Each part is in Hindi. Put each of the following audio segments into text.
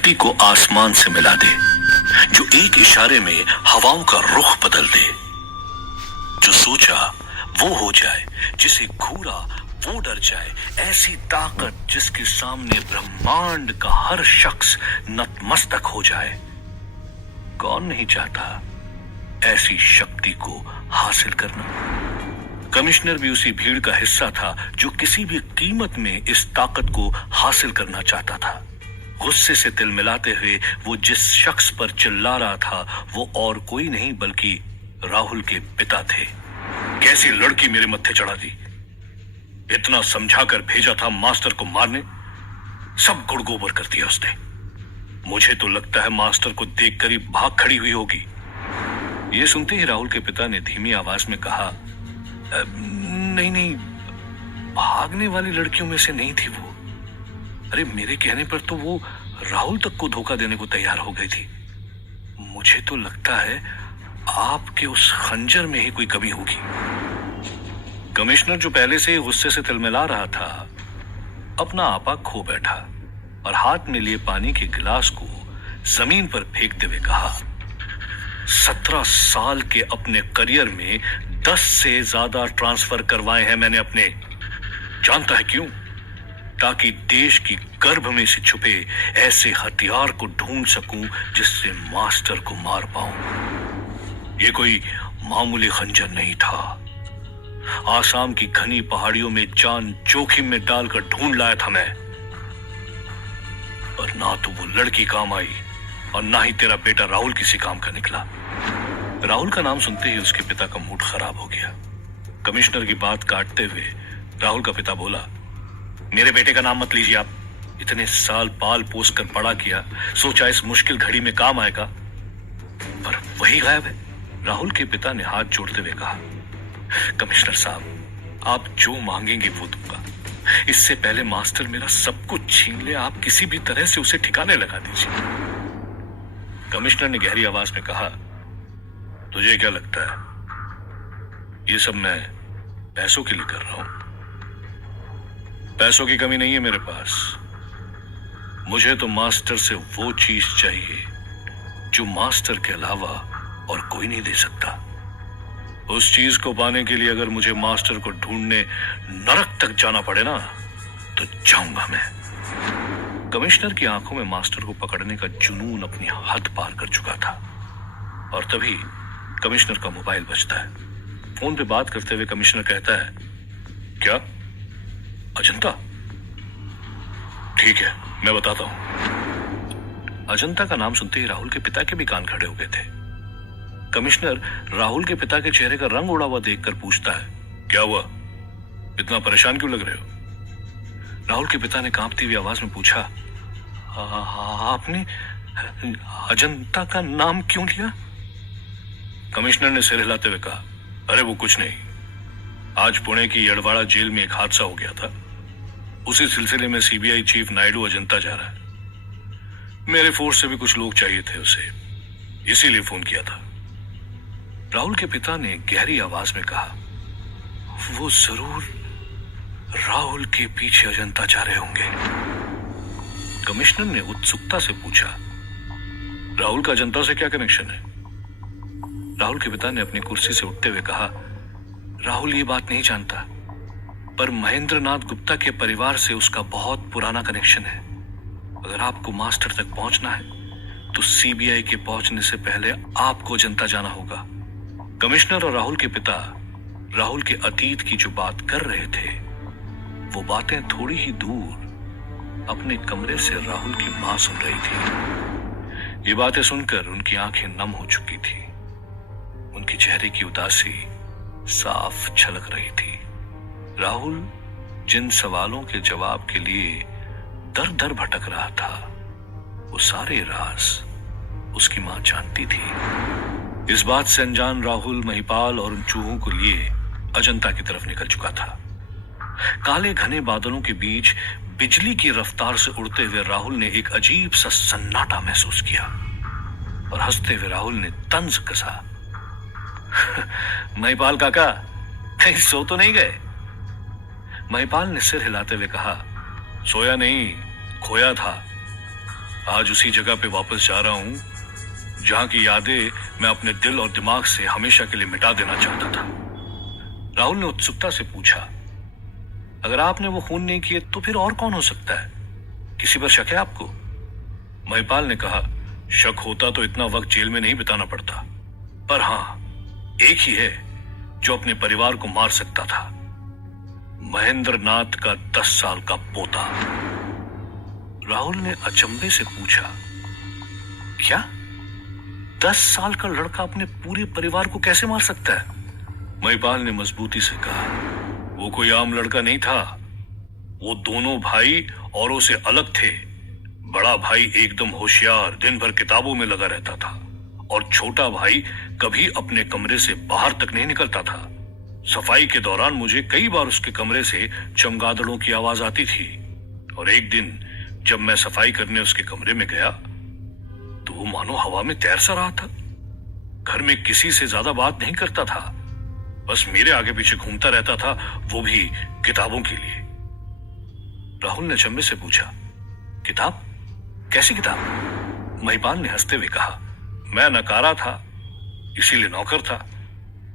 धरती को आसमान से मिला दे, जो एक इशारे में हवाओं का रुख बदल दे, जो सोचा वो हो जाए, जिसे घूरा वो डर जाए, ऐसी ताकत जिसके सामने ब्रह्मांड का हर शख्स नतमस्तक हो जाए। कौन नहीं चाहता ऐसी शक्ति को हासिल करना? कमिश्नर भी उसी भीड़ का हिस्सा था जो किसी भी कीमत में इस ताकत को हासिल करना चाहता था। गुस्से से तिलमिलाते हुए वो जिस शख्स पर चिल्ला रहा था वो और कोई नहीं बल्कि राहुल के पिता थे। कैसी लड़की मेरे मत्थे चढ़ा दी, इतना समझाकर भेजा था मास्टर को मारने, सब गुड़गोबर कर दिया उसने। मुझे तो लगता है मास्टर को देखकर ही भाग खड़ी हुई होगी। ये सुनते ही राहुल के पिता ने धीमी आवाज में कहा, नहीं नहीं, भागने वाली लड़कियों में से नहीं थी वो। अरे मेरे कहने पर तो वो राहुल तक को धोखा देने को तैयार हो गई थी। मुझे तो लगता है आपके उस खंजर में ही कोई कमी होगी। कमिश्नर जो पहले से ही गुस्से से तिलमिला रहा था, अपना आपा खो बैठा और हाथ में लिए पानी के गिलास को जमीन पर फेंकते हुए कहा, 17 साल के अपने करियर में 10 से ज्यादा ट्रांसफर करवाए हैं मैंने अपने। जानता है क्यों? ताकि देश की गर्भ में से छुपे ऐसे हथियार को ढूंढ सकूं जिससे मास्टर को मार पाऊं। ये कोई मामूली खंजर नहीं था। आसाम की घनी पहाड़ियों में जान जोखिम में डालकर ढूंढ लाया था मैं। और ना तो वो लड़की काम आई और ना ही तेरा बेटा राहुल किसी काम का निकला। राहुल का नाम सुनते ही उसके पिता का मूड खराब हो गया। कमिश्नर की बात काटते हुए राहुल का पिता बोला, मेरे बेटे का नाम मत लीजिए आप। इतने साल पाल पोस कर बड़ा किया, सोचा इस मुश्किल घड़ी में काम आएगा, पर वही गायब है। राहुल के पिता ने हाथ जोड़ते हुए कहा, कमिश्नर साहब, आप जो मांगेंगे वो दूंगा। इससे पहले मास्टर मेरा सब कुछ छीन ले, आप किसी भी तरह से उसे ठिकाने लगा दीजिए। कमिश्नर ने गहरी आवाज में कहा, तुझे क्या लगता है ये सब मैं पैसों के लिए कर रहा हूं? पैसों की कमी नहीं है मेरे पास। मुझे तो मास्टर से वो चीज चाहिए जो मास्टर के अलावा और कोई नहीं दे सकता। उस चीज को पाने के लिए अगर मुझे मास्टर को ढूंढने नरक तक जाना पड़े ना, तो जाऊंगा मैं। कमिश्नर की आंखों में मास्टर को पकड़ने का जुनून अपनी हद पार कर चुका था। और तभी कमिश्नर का मोबाइल बजता है। फोन पे बात करते हुए कमिश्नर कहता है, क्या अजंता? ठीक है, मैं बताता हूं। अजंता का नाम सुनते ही राहुल के पिता के भी कान खड़े हो गए थे। कमिश्नर राहुल के पिता के चेहरे का रंग उड़ा हुआ देखकर पूछता है, क्या हुआ? इतना परेशान क्यों लग रहे हो? राहुल के पिता ने कांपती हुई आवाज में पूछा, आपने अजंता का नाम क्यों लिया? कमिश्नर ने सिर हिलाते हुए कहा, अरे वो कुछ नहीं, आज पुणे की यड़वाड़ा जेल में एक हादसा हो गया था। उसी सिलसिले में सीबीआई चीफ नायडू अजंता जा रहा है। मेरे फोर्स से भी कुछ लोग चाहिए थे उसे, इसीलिए फोन किया था। राहुल के पिता ने गहरी आवाज में कहा, वो जरूर राहुल के पीछे अजंता जा रहे होंगे। कमिश्नर ने उत्सुकता से पूछा, राहुल का अजंता से क्या कनेक्शन है? राहुल के पिता ने अपनी कुर्सी से उठते हुए कहा, राहुल ये बात नहीं जानता, पर महेंद्रनाथ गुप्ता के परिवार से उसका बहुत पुराना कनेक्शन है। अगर आपको मास्टर तक पहुंचना है तो सीबीआई के पहुंचने से पहले आपको जनता जाना होगा। कमिश्नर और राहुल के पिता राहुल के अतीत की जो बात कर रहे थे, वो बातें थोड़ी ही दूर अपने कमरे से राहुल की मां सुन रही थी। ये बातें सुनकर उनकी आंखें नम हो चुकी थी। उनके चेहरे की उदासी साफ झलक रही थी। राहुल जिन सवालों के जवाब के लिए दर दर भटक रहा था, वो सारे राज उसकी मां जानती थी। इस बात से अनजान राहुल महिपाल और उन चूहों को लिए अजंता की तरफ निकल चुका था। काले घने बादलों के बीच बिजली की रफ्तार से उड़ते हुए राहुल ने एक अजीब सा सन्नाटा महसूस किया और हंसते हुए राहुल ने तंज कसा, महिपाल काका, कहीं सो तो नहीं गए? महिपाल ने सिर हिलाते हुए कहा, सोया नहीं, खोया था। आज उसी जगह पे वापस जा रहा हूं जहां की यादें मैं अपने दिल और दिमाग से हमेशा के लिए मिटा देना चाहता था। राहुल ने उत्सुकता से पूछा, अगर आपने वो खून नहीं किए तो फिर और कौन हो सकता है? किसी पर शक है आपको? महिपाल ने कहा, शक होता तो इतना वक्त जेल में नहीं बिताना पड़ता, पर हाँ, एक ही है जो अपने परिवार को मार सकता था, महेंद्र नाथ का 10 साल का पोता। राहुल ने अचंभे से पूछा, क्या 10 साल का लड़का अपने पूरे परिवार को कैसे मार सकता है? महिपाल ने मजबूती से कहा, वो कोई आम लड़का नहीं था, वो दोनों भाई औरों से अलग थे। बड़ा भाई एकदम होशियार, दिन भर किताबों में लगा रहता था, और छोटा भाई कभी अपने कमरे से बाहर तक नहीं निकलता था। सफाई के दौरान मुझे कई बार उसके कमरे से चमगादड़ों की आवाज आती थी, और एक दिन जब मैं सफाई करने उसके कमरे में गया तो वो मानो हवा में तैर सा रहा था। घर में किसी से ज्यादा बात नहीं करता था, बस मेरे आगे पीछे घूमता रहता था, वो भी किताबों के लिए। राहुल ने अचंभे से पूछा, किताब? कैसी किताब? महिपाल ने हंसते हुए कहा, मैं नकारा था इसीलिए नौकर था,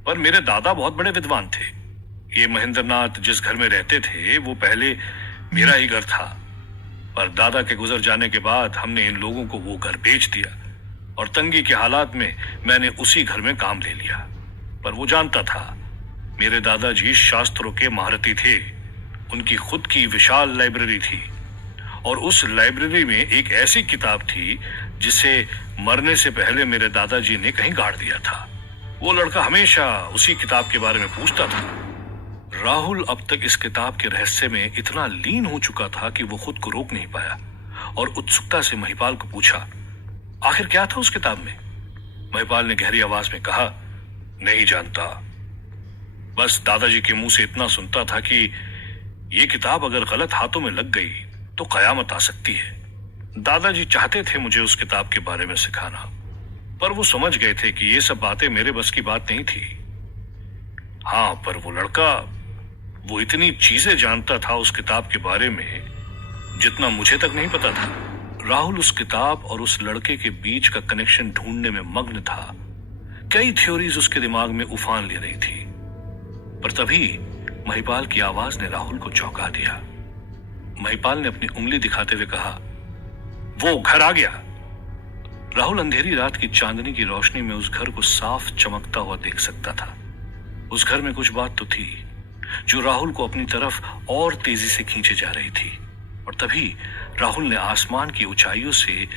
पर मेरे दादा बहुत बड़े विद्वान थे। ये महेंद्रनाथ जिस घर में रहते थे वो पहले मेरा ही घर था, पर दादा के गुजर जाने के बाद हमने इन लोगों को वो घर बेच दिया, और तंगी के हालात में मैंने उसी घर में काम ले लिया। पर वो जानता था मेरे दादाजी शास्त्रों के महारथी थे, उनकी खुद की विशाल लाइब्रेरी थी, और उस लाइब्रेरी में एक ऐसी किताब थी जिसे मरने से पहले मेरे दादाजी ने कहीं गाड़ दिया था। वो लड़का हमेशा उसी किताब के बारे में पूछता था। राहुल अब तक इस किताब के रहस्य में इतना लीन हो चुका था कि वो खुद को रोक नहीं पाया, और उत्सुकता से महिपाल को पूछा, आखिर क्या था उस किताब में? महिपाल ने गहरी आवाज में कहा, नहीं जानता, बस दादाजी के मुंह से इतना सुनता था कि ये किताब अगर गलत हाथों में लग गई तो कयामत आ सकती है। दादाजी चाहते थे मुझे उस किताब के बारे में सिखाना, पर वो समझ गए थे कि ये सब बातें मेरे बस की बात नहीं थी। हाँ, पर वो लड़का, वो इतनी चीजें जानता था उस किताब के बारे में जितना मुझे तक नहीं पता था। राहुल उस किताब और उस लड़के के बीच का कनेक्शन ढूंढने में मग्न था। कई थ्योरीज उसके दिमाग में उफान ले रही थी, पर तभी महिपाल की आवाज ने राहुल को चौंका दिया। महिपाल ने अपनी उंगली दिखाते हुए कहा, वो घर आ गया। राहुल अंधेरी रात की चांदनी की रोशनी में उस घर को साफ चमकता हुआ देख सकता था। उस घर में कुछ बात तो थी जो राहुल को अपनी तरफ और तेजी से खींचे जा रही थी, और तभी राहुल ने आसमान की ऊंचाइयों से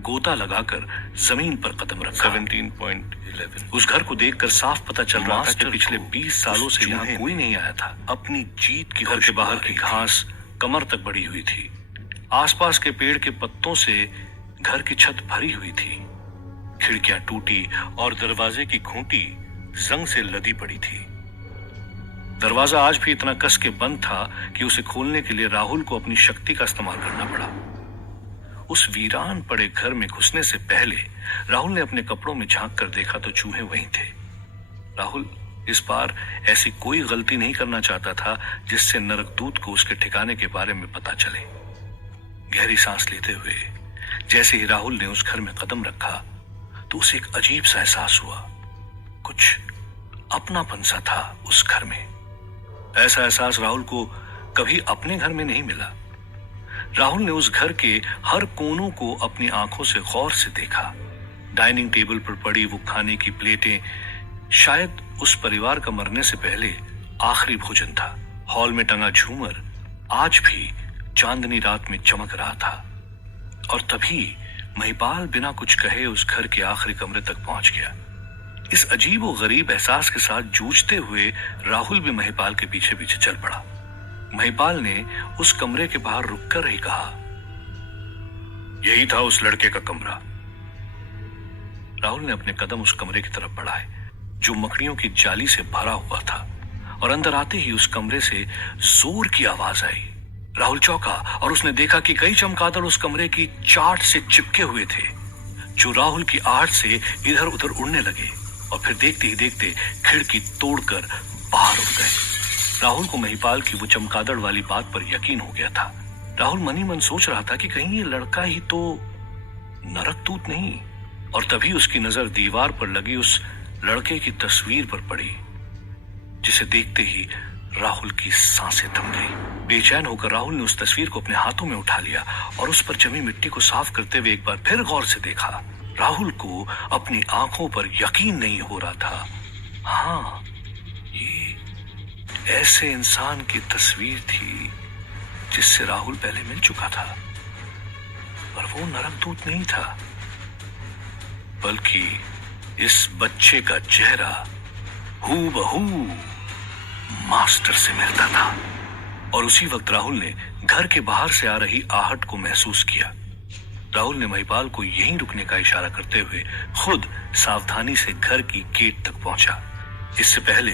गोता लगाकर जमीन पर कदम रखा। 17.11 उस घर को देखकर साफ पता चल रहा था कि पिछले 20 सालों से यहाँ कोई नहीं आया था। अपनी जीत की घर के बाहर की घास कमर तक बढ़ी हुई थी। आसपास के पेड़ के पत्तों से घर की छत भरी हुई थी। खिड़कियां टूटी और दरवाजे की खूंटी जंग से लदी पड़ी थी। दरवाजा आज भी इतना कस के बंद था कि उसे खोलने के लिए राहुल को अपनी शक्ति का इस्तेमाल करना पड़ा। उस वीरान पड़े घर में घुसने से पहले राहुल ने अपने कपड़ों में झांक कर देखा तो चूहे वहीं थे। राहुल इस बार ऐसी कोई गलती नहीं करना चाहता था जिससे नरकदूत को उसके ठिकाने के बारे में पता चले। गहरी सांस लेते हुए जैसे ही राहुल ने उस घर में कदम रखा तो उसे एक अजीब सा एहसास हुआ। कुछ अपनापन सा था उस घर में। ऐसा एहसास राहुल को कभी अपने घर में नहीं मिला। राहुल ने उस घर के हर कोनों को अपनी आंखों से गौर से देखा। डाइनिंग टेबल पर पड़ी वो खाने की प्लेटें शायद उस परिवार का मरने से पहले आखिरी भोजन था। हॉल में टंगा झूमर आज भी चांदनी रात में चमक रहा था। और तभी महिपाल बिना कुछ कहे उस घर के आखिरी कमरे तक पहुंच गया। इस अजीब और गरीब एहसास के साथ जूझते हुए राहुल भी महिपाल के पीछे पीछे चल पड़ा। महिपाल ने उस कमरे के बाहर रुककर ही कहा, यही था उस लड़के का कमरा। राहुल ने अपने कदम उस कमरे की तरफ बढ़ाए जो मकड़ियों की जाली से भरा हुआ था, और अंदर आते ही उस कमरे से जोर की आवाज आई। राहुल चौंका और उसने देखा कि कई चमगादड़ उस कमरे की चाट से चिपके हुए थे जो राहुल की आहट से इधर उधर उड़ने लगे और फिर देखते ही देखते खिड़की तोड़कर बाहर उड़ गए। राहुल को महिपाल की वो चमगादड़ वाली बात पर यकीन हो गया था। राहुल मन ही मन सोच रहा था कि कहीं ये लड़का ही तो नरकदूत नहीं। और तभी उसकी नजर दीवार पर लगी उस लड़के की तस्वीर पर पड़ी, जिसे देखते ही राहुल की सांसें थम गई। बेचैन होकर राहुल ने उस तस्वीर को अपने हाथों में उठा लिया और उस पर जमी मिट्टी को साफ करते हुए एक बार फिर गौर से देखा। राहुल को अपनी आंखों पर यकीन नहीं हो रहा था। हाँ, ये ऐसे इंसान की तस्वीर थी जिससे राहुल पहले मिल चुका था, पर वो नरकदूत नहीं था, बल्कि इस बच्चे का चेहरा हूबहू मास्टर से मिलता था। और उसी वक्त राहुल ने घर के बाहर से आ रही आहट को महसूस किया। राहुल ने महिपाल को यहीं रुकने का इशारा करते हुए खुद सावधानी से घर की गेट तक पहुंचा। इससे पहले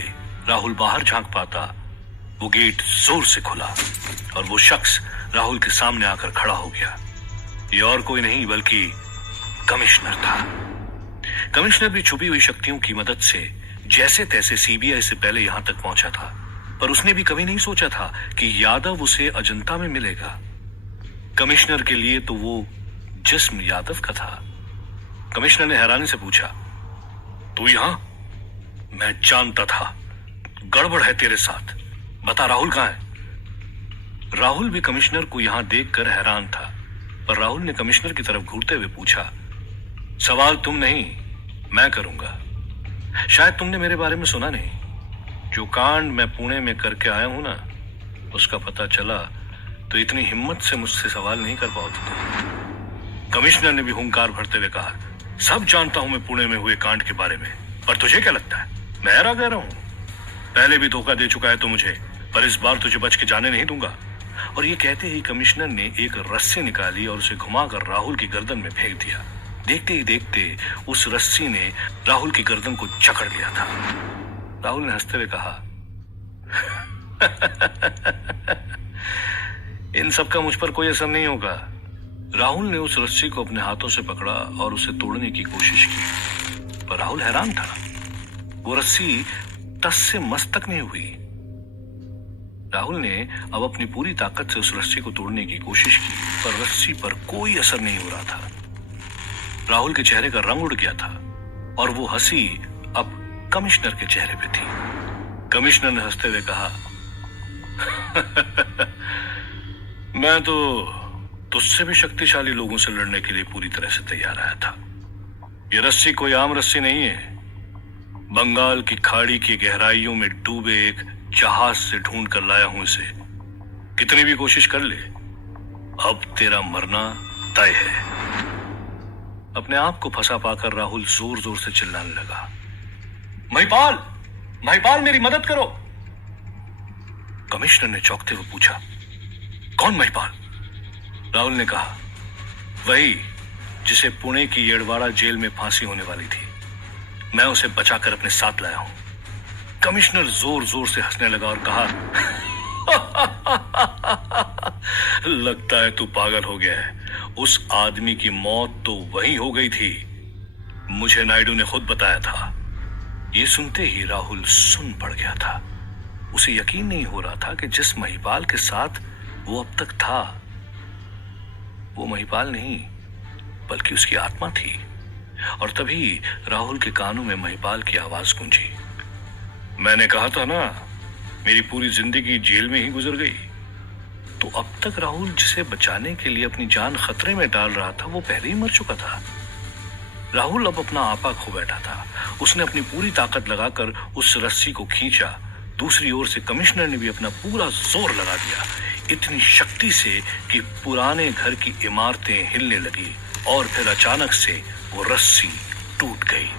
राहुल बाहर झांक पाता, वो गेट जोर से खुला और वो शख्स राहुल के सामने आकर खड़ा हो गया। ये और कोई नहीं बल्कि कमिश्नर था। कमिश्नर भी छुपी हुई शक्तियों की मदद से जैसे तैसे सीबीआई से पहले यहां तक पहुंचा था, पर उसने भी कभी नहीं सोचा था कि यादव उसे अजंता में मिलेगा। कमिश्नर के लिए तो वो जिस्म यादव का था। कमिश्नर ने हैरानी से पूछा, तू यहां? मैं जानता था गड़बड़ है तेरे साथ, बता राहुल कहां है? राहुल भी कमिश्नर को यहां देखकर हैरान था, पर राहुल ने कमिश्नर की तरफ घूरते हुए पूछा, सवाल तुम नहीं मैं करूंगा। शायद तुमने मेरे बारे में सुना नहीं। जो कांड मैं पुणे में करके आया हूं ना, उसका पता चला तो इतनी हिम्मत से मुझसे सवाल नहीं कर पाओगे तुम। कमिश्नर ने भी हुंकार भरते हुए कहा, सब जानता हूं मैं पुणे में हुए कांड के बारे में, पर तुझे क्या लगता है मैं हरा कह रहा हूं? पहले भी धोखा दे चुका है तो मुझे, पर इस बार तुझे बच के जाने नहीं दूंगा। और ये कहते ही कमिश्नर ने एक रस्सी निकाली और उसे घुमाकर राहुल की गर्दन में फेंक दिया। देखते ही देखते उस रस्सी ने राहुल की गर्दन को जकड़ लिया था। राहुल ने हंसते हुए कहा, इन सब का मुझ पर कोई असर नहीं होगा। राहुल ने उस रस्सी को अपने हाथों से पकड़ा और उसे तोड़ने की कोशिश की, पर राहुल हैरान था। वो रस्सी टस से मस तक नहीं हुई। राहुल ने अब अपनी पूरी ताकत से उस रस्सी को तोड़ने की कोशिश की, पर रस्सी पर कोई असर नहीं हो रहा था। राहुल के चेहरे का रंग उड़ गया था और वो हंसी अब कमिश्नर के चेहरे पे थी। कमिश्नर ने हंसते हुए कहा, मैं तो तुझसे भी शक्तिशाली लोगों से लड़ने के लिए पूरी तरह से तैयार आया था। ये रस्सी कोई आम रस्सी नहीं है। बंगाल की खाड़ी की गहराइयों में डूबे एक जहाज से ढूंढ कर लाया हूं इसे। कितनी भी कोशिश कर ले, अब तेरा मरना तय है। अपने आप को फंसा पाकर राहुल जोर जोर से चिल्लाने लगा, महिपाल, महिपाल मेरी मदद करो। कमिश्नर ने चौंकते हुए पूछा, कौन महिपाल? राहुल ने कहा, वही जिसे पुणे की येड़वाड़ा जेल में फांसी होने वाली थी। मैं उसे बचाकर अपने साथ लाया हूं। कमिश्नर जोर जोर से हंसने लगा और कहा, लगता है तू पागल हो गया है। उस आदमी की मौत तो वहीं हो गई थी, मुझे नायडू ने खुद बताया था। ये सुनते ही राहुल सुन पड़ गया था। उसे यकीन नहीं हो रहा था कि जिस महिपाल के साथ वो अब तक था, वो महिपाल नहीं बल्कि उसकी आत्मा थी। और तभी राहुल के कानों में महिपाल की आवाज गूंजी, मैंने कहा था ना, मेरी पूरी जिंदगी जेल में ही गुजर गई। तो अब तक राहुल जिसे बचाने के लिए अपनी जान खतरे में डाल रहा था, वो पहले ही मर चुका था। राहुल अब अपना आपा खो बैठा था। उसने अपनी पूरी ताकत लगाकर उस रस्सी को खींचा। दूसरी ओर से कमिश्नर ने भी अपना पूरा जोर लगा दिया, इतनी शक्ति से कि पुराने घर की इमारतें हिलने लगी और फिर अचानक से वो रस्सी टूट गई।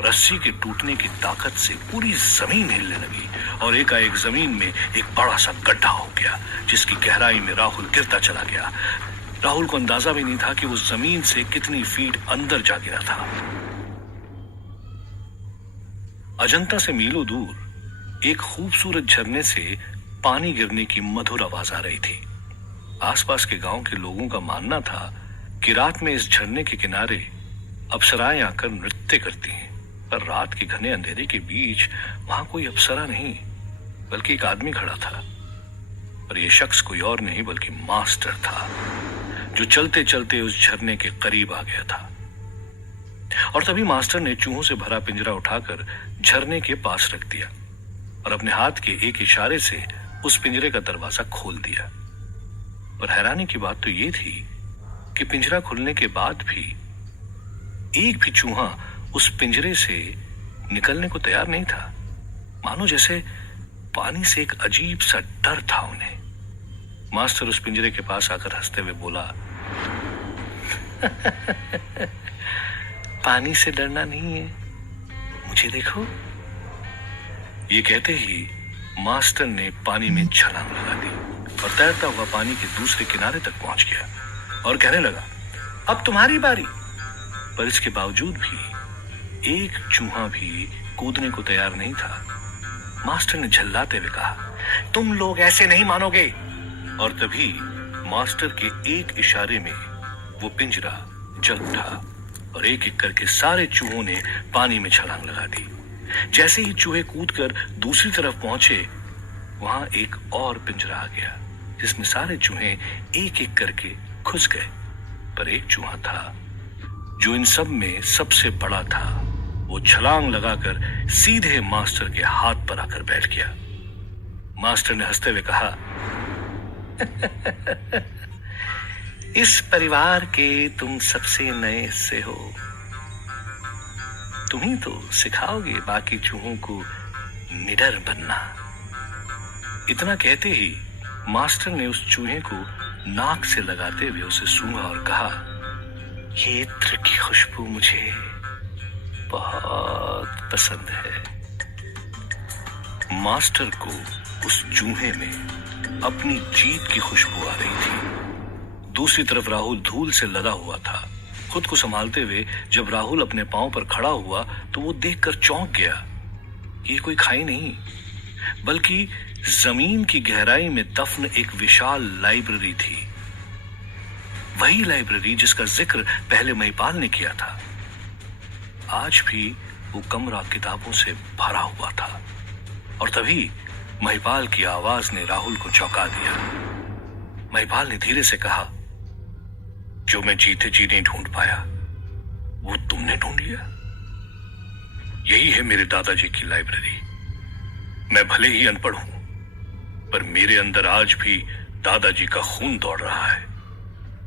रस्सी के टूटने की ताकत से पूरी जमीन हिलने लगी और एकाएक जमीन में एक बड़ा सा गड्ढा हो गया, जिसकी गहराई में राहुल गिरता चला गया। राहुल को अंदाजा भी नहीं था कि वो जमीन से कितनी फीट अंदर जा गिरा था। अजंता से मीलों दूर एक खूबसूरत झरने से पानी गिरने की मधुर आवाज आ रही थी। आसपास के गांव के लोगों का मानना था कि रात में इस झरने के किनारे अप्सराएं आकर नृत्य करती हैं, पर रात के घने अंधेरे के बीच वहां कोई अप्सरा नहीं बल्कि एक आदमी खड़ा था। और यह शख्स कोई और नहीं बल्कि मास्टर था। जो चलते चलते उस झरने के करीब आ गया था। और तभी मास्टर ने चूहों से भरा पिंजरा उठाकर झरने के पास रख दिया और अपने हाथ के एक इशारे से उस पिंजरे का दरवाजा खोल दिया। और हैरानी की बात तो यह थी कि पिंजरा खुलने के बाद भी एक भी चूहा उस पिंजरे से निकलने को तैयार नहीं था, मानो जैसे पानी से एक अजीब सा डर था उन्हें। मास्टर उस पिंजरे के पास आकर हंसते हुए बोला, पानी से डरना नहीं है, मुझे देखो। ये कहते ही मास्टर ने पानी में छलांग लगा दी और तैरता हुआ पानी के दूसरे किनारे तक पहुंच गया और कहने लगा, अब तुम्हारी बारी। पर इसके बावजूद भी एक चूहा भी कूदने को तैयार नहीं था। मास्टर ने झल्लाते हुए कहा, तुम लोग ऐसे नहीं मानोगे। और तभी मास्टर के एक इशारे में वो पिंजरा जल उठा और एक एक करके सारे चूहों ने पानी में छलांग लगा दी। जैसे ही चूहे कूदकर दूसरी तरफ पहुंचे, वहां एक और पिंजरा आ गया जिसमें सारे चूहे एक एक करके घुस गए। पर एक चूहा था जो इन सब में सबसे बड़ा था। वो छलांग लगाकर सीधे मास्टर के हाथ पर आकर बैठ गया। मास्टर ने हंसते हुए कहा, इस परिवार के तुम सबसे नए हिस्से हो, तुम ही तो सिखाओगे बाकी चूहों को निडर बनना। इतना कहते ही मास्टर ने उस चूहे को नाक से लगाते हुए उसे सूंघा और कहा, ये इत्र की खुशबू मुझे बहुत पसंद है। मास्टर को उस चूहे में अपनी जीत की खुशबू आ रही थी। दूसरी तरफ राहुल धूल से लदा हुआ था। खुद को संभालते हुए जब राहुल अपने पांव पर खड़ा हुआ तो वो देखकर चौंक गया। ये कोई खाई नहीं, बल्कि जमीन की गहराई में दफन एक विशाल लाइब्रेरी थी। वही लाइब्रेरी जिसका जिक्र पहले महिपाल ने किया था। आज भी वो कमरा किताबों से भरा हुआ था। और तभी महिपाल की आवाज ने राहुल को चौंका दिया। महिपाल ने धीरे से कहा, जो मैं जीते जी नहीं ढूंढ पाया वो तुमने ढूंढ लिया। यही है मेरे दादाजी की लाइब्रेरी। मैं भले ही अनपढ़ हूं, पर मेरे अंदर आज भी दादाजी का खून दौड़ रहा है।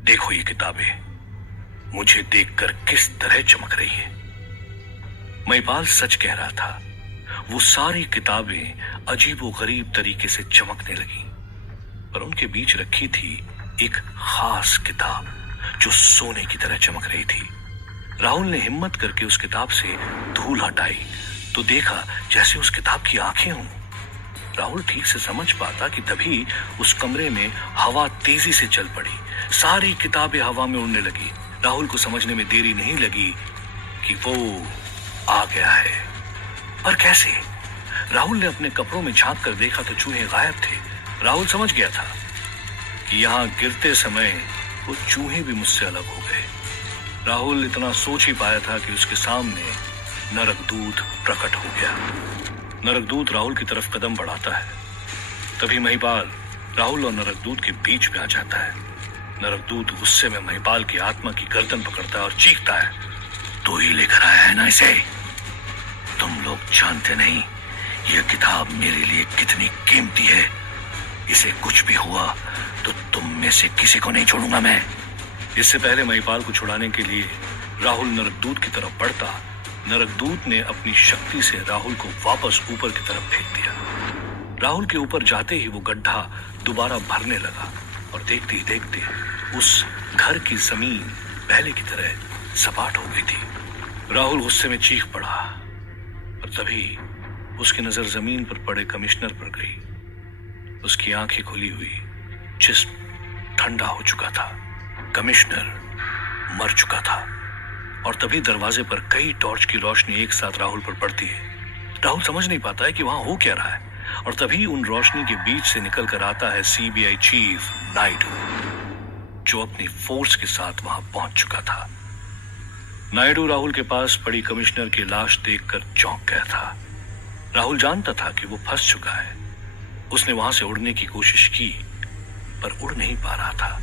देखो ये किताबें मुझे देखकर किस तरह चमक रही हैं। महिपाल सच कह रहा था। वो सारी किताबें अजीबोगरीब तरीके से चमकने लगी, पर उनके बीच रखी थी एक खास किताब जो सोने की तरह चमक रही थी। राहुल ने हिम्मत करके उस किताब से धूल हटाई तो देखा जैसे उस किताब की आंखें हों। राहुल ठीक से समझ पाता कि तभी उस कमरे में हवा तेजी से चल पड़ी। सारी किताबें हवा में उड़ने लगी। राहुल को समझने में देरी नहीं लगी कि वो आ गया है। पर कैसे? राहुल ने अपने कपड़ों में झांक कर देखा तो चूहे गायब थे। राहुल समझ गया था कि यहाँ गिरते समय वो चूहे भी मुझसे अलग हो गए। राहुल इतना सोच ही पाया था कि उसके सामने नरकदूत प्रकट हो गया। नरकदूत राहुल की तरफ कदम बढ़ाता है। तभी महिपाल राहुल और नरकदूत के बीच में आ जाता है। नरकदूत गुस्से में महिपाल की आत्मा की गर्दन पकड़ता है और चीखता है, तू ही लेकर आया है ना इसे? तुम लोग जानते नहीं यह किताब मेरे लिए कितनी कीमती है। इसे कुछ भी हुआ तो तुम में से किसी को नहीं छोड़ूंगा मैं। इससे पहले महिपाल को छुड़ाने के लिए राहुल नरकदूत की तरफ बढ़ता, नरकदूत ने अपनी शक्ति से राहुल को वापस ऊपर की तरफ फेंक दिया। राहुल के ऊपर जाते ही वो गड्ढा दोबारा भरने लगा और देखते ही देखते उस घर की जमीन पहले की तरह सपाट हो गई थी। राहुल गुस्से में चीख पड़ा और तभी उसकी नजर जमीन पर पड़े कमिश्नर पर गई। उसकी आंखें खुली हुई, जिस्म ठंडा हो चुका था। कमिश्नर मर चुका था। और तभी दरवाजे पर कई टॉर्च की रोशनी एक साथ राहुल पर पड़ती है। राहुल समझ नहीं पाता है कि वहां हो क्या रहा है। और तभी उन रोशनी के बीच से निकल कर आता है सीबीआई चीफ नायडू, जो अपनी फोर्स के साथ वहां पहुंच चुका था। नायडू राहुल के पास पड़ी कमिश्नर की लाश देखकर चौंक गया था। राहुल जानता था कि वो फंस चुका है। उसने वहां से उड़ने की कोशिश की पर उड़ नहीं पा रहा था।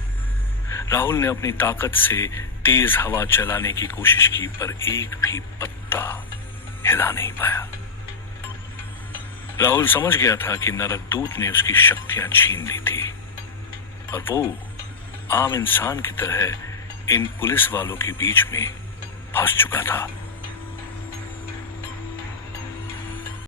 राहुल ने अपनी ताकत से तेज हवा चलाने की कोशिश की, पर एक भी पत्ता हिला नहीं पाया। राहुल समझ गया था कि नरकदूत ने उसकी शक्तियां छीन ली थी और वो आम इंसान की तरह इन पुलिस वालों के बीच में फंस चुका था।